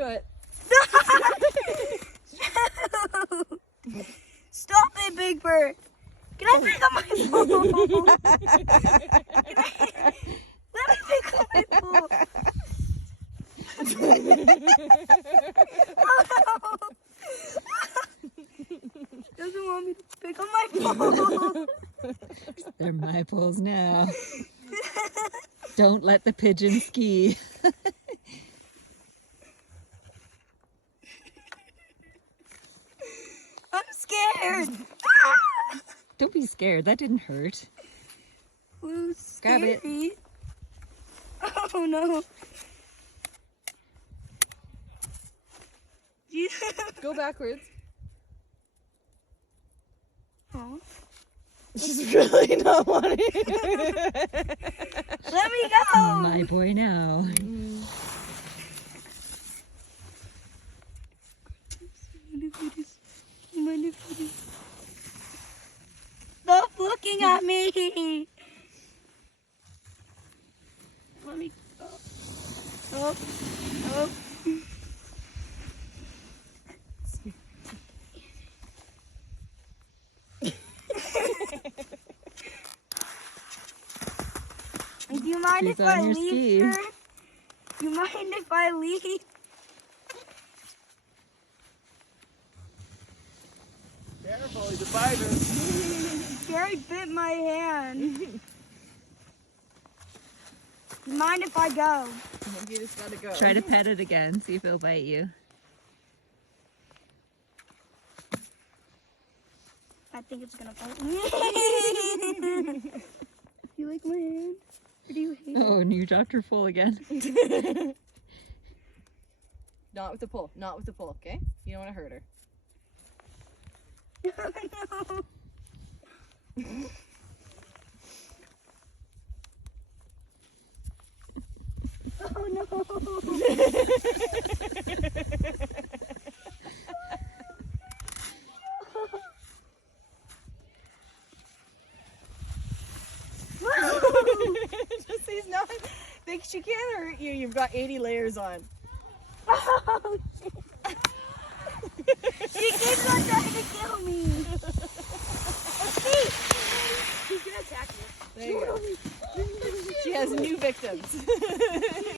Do it. Stop it, Big Bird. Can I pick up my phone? Let me pick up my phone. Oh, no. Doesn't want me to pick up my phone. They're my poles now. Don't let the pigeon ski. I'm scared. Don't be scared. That didn't hurt. Ooh, Grab it. scary. Oh no. Go backwards. Oh. She's really not wanting it. Let me go. My boy now. Stop looking at me. Let me go. Oh, oh. Do you mind She's if I on your leave, ski. sir? Do you mind if I leave? Careful, he's a biter. Gary bit my hand. Do you mind if I go? You just gotta go. Try to pet it again. See if it'll bite you. I think it's gonna bite me. Do you like my hand? Or do you hate it? Oh, and you dropped her full again. Not with the pull. Not with the pull, okay? You don't want to hurt her. No. Oh no. Just he's not. Think she can't hurt you. You've got 80 layers on. Oh shit. She keeps on trying to kill me. She's gonna attack me. There you go. She has new victims.